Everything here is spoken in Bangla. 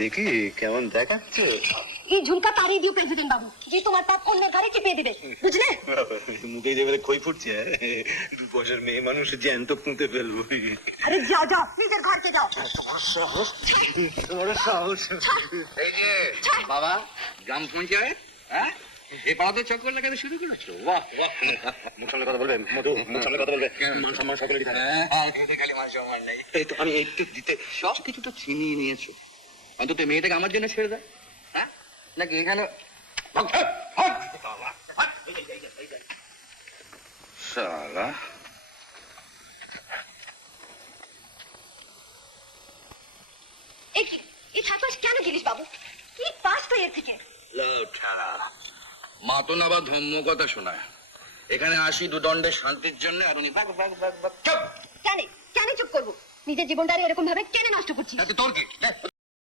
দেখি কেমন দেখাচ্ছে। এই ঝুমকা তাড়িয়ে দিও প্রেসিডেন্ট বাবু, যে তোমার পাপ অন্যের ঘরে চেপে দেবে, বুঝলে? মুখে যেভাবে খই ফুটছে, 2 পয়সার মেয়ে মানুষ জ্যান্ত পুঁতে ফেলবো। আরে যাও যাও, নিজের ঘরকে যাও। বড় সাহস। এই যে বাবা, গ্রাম পঞ্চায়েত, হ্যাঁ এই পাড়াতে চক্কর লাগাতে শুরু করেছো? বাহ বাহ। মুখ সামনে কথা বলবে মধু, মুখ সামনে কথা বলবে। মান সম্মান সকলেরই থাকে। খালি মান সম্মান নেই। এই তো আমি একটু দিতে সব কিছুটা ছিনিয়ে নিয়েছো, অন্তত মেয়েটাকে আমার জন্য ছেড়ে দেয়, হ্যাঁ? নাকি এখানে শালা এই কি, এই থাকবাস কেন গেলিস বাবু? কি পাস তো এর থেকে? ঠাড়া মাতন আবার ধম্ম কথা শোনায়। এখানে আসি দুদণ্ডের শান্তির জন্য, আর উনি বাক বাক বাক বাক। চুপ! কেন কেন চুপ করবো? নিজের জীবনটা এরকম ভাবে কেন নষ্ট করছিস? তোর কি?